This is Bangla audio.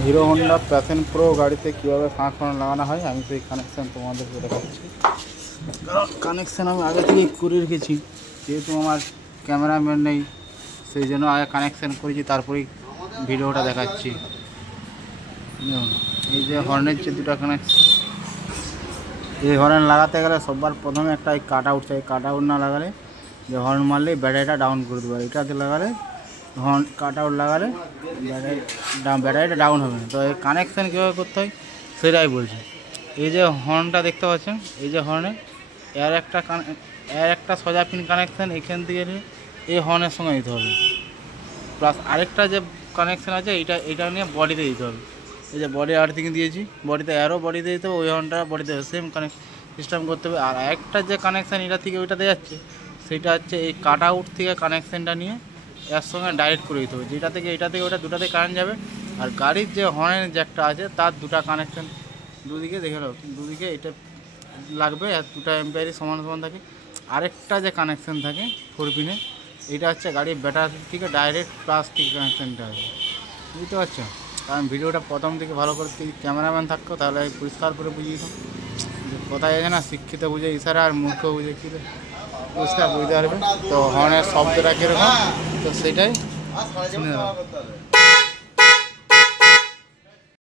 হিরো হন্ডা প্যাশন প্রো গাড়িতে কীভাবে ফাঁক ফোন লাগানো হয় আমি সেই কানেকশান তোমাদেরকে দেখাচ্ছি। কানেকশান আমি আগে থেকেই করে রেখেছি, যেহেতু আমার ক্যামেরাম্যান নেই সেই জন্য আগে কানেকশান করেছি, তারপরেই ভিডিওটা দেখাচ্ছি। এই যে হর্নের যে দুটো কানেকশান, এই হর্ন লাগাতে গেলে সবার প্রথমে একটা এই কাট আউট চাই। কাট আউট না লাগালে যে হর্ন মারলেই ব্যাটারিটা ডাউন করে দেবে। এটাতে লাগালে হর্ন কাট আউট লাগালে ব্যাটারিটা ডাউন হবে না। তো এই কানেকশান কীভাবে করতে হয় সেটাই বলছি। এই যে হর্নটা দেখতে পাচ্ছেন, এই যে হর্নে এর একটা সোজা পিন কানেকশান এখান থেকে নিয়ে এই হর্নের সঙ্গে দিতে হবে, প্লাস আরেকটা যে কানেকশান আছে এটা নিয়ে বডিতে দিতে হবে। এই যে বডি আর্থিং দিয়েছি, বডিতে অ্যারো বডিতে দিতে হবে, ওই হর্নটা বডিতে সেম কানেক্ট সিস্টেম করতে হবে। আর একটা যে কানেকশান এটা থেকে ওইটাতে যাচ্ছে, সেটা হচ্ছে এই কাট আউট থেকে কানেকশানটা নিয়ে এর সঙ্গে ডাইরেক্ট করে দিতে হবে। যেটা থেকে এটা থেকে ওটা দুটাতে কারেন্ট যাবে। আর গাড়ির যে হর্নের জ্যাকটা আছে তার দুটা কানেকশান দুদিকে দেখে নাও, দুদিকে এটা লাগবে, আর দুটা এম্পিয়ারই সমান সমান থাকে। আরেকটা যে কানেকশান থাকে 4 পিনে, এটা হচ্ছে গাড়ির ব্যাটারি থেকে ডাইরেক্ট প্লাস থেকে কানেকশানটা আছে, বুঝতে পারছো? কারণ ভিডিওটা প্রথম থেকে ভালো করে ক্যামেরাম্যান থাকতো তাহলে পরিষ্কার করে বুঝিয়ে দিতাম। কোথায় আছে না, শিক্ষিত বুঝে ইশারা আর মূর্খ বুঝে কী পরিষ্কার বুঝতে পারবে। তো হর্নের শব্দটা কীরকম, তো সেটাই শুনে দেবো।